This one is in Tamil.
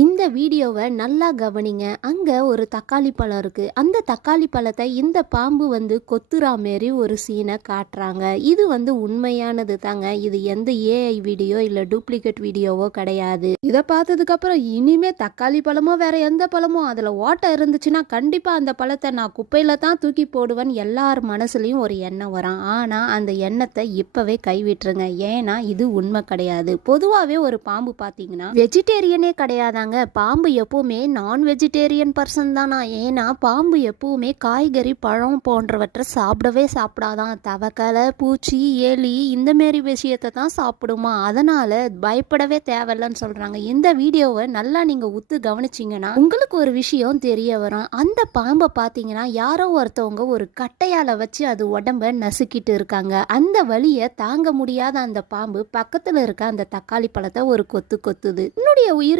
இந்த வீடியோவை நல்லா கவனிங்க. அங்க ஒரு தக்காளி பழம் இருக்கு. அந்த தக்காளி பழத்தை இந்த பாம்பு கொத்துறா மாரி ஒரு சீனை காட்டுறாங்க. இது உண்மையானது தாங்க. இது எந்த ஏஐ வீடியோ இல்ல டூப்ளிகேட் வீடியோவோ கிடையாது. இதை பார்த்ததுக்கு அப்புறம் இனிமே தக்காளி பழமோ வேற எந்த பழமோ அதுல ஓட்டை இருந்துச்சுன்னா கண்டிப்பா அந்த பழத்தை நான் குப்பையில தான் தூக்கி போடுவேன் எல்லார் மனசுலயும் ஒரு எண்ணம் வரும். ஆனா அந்த எண்ணத்தை இப்பவே கைவிட்டுருங்க. ஏன்னா இது உண்மை கிடையாது. பொதுவாவே ஒரு பாம்பு பார்த்தீங்கன்னா வெஜிடேரியனே கிடையாது. பாம்பு எப்பவுமே நான் வெஜிடேரியன் பர்சன் தானா. ஏன்னா பாம்பு எப்பவுமே காய்கறி பழம் போன்றவற்றை சாப்பிடாதான். தவக்கலை, பூச்சி, எலி இந்த மாரி விஷயத்தை தான் சாப்பிடுமா. அதனால பயப்படவே தேவையில்லைன்னு சொல்றாங்க. இந்த வீடியோவை நல்லா நீங்க உத்து கவனிச்சிங்கன்னா உங்களுக்கு ஒரு விஷயம் தெரிய வரும். அந்த பாம்பை பார்த்தீங்கன்னா யாரோ ஒருத்தவங்க ஒரு கட்டையால வச்சு அது உடம்ப நசுக்கிட்டு இருக்காங்க. அந்த வலியை தாங்க முடியாத அந்த பாம்பு பக்கத்துல இருக்க அந்த தக்காளி பழத்தை ஒரு கொத்துது. என்னுடைய உயிர்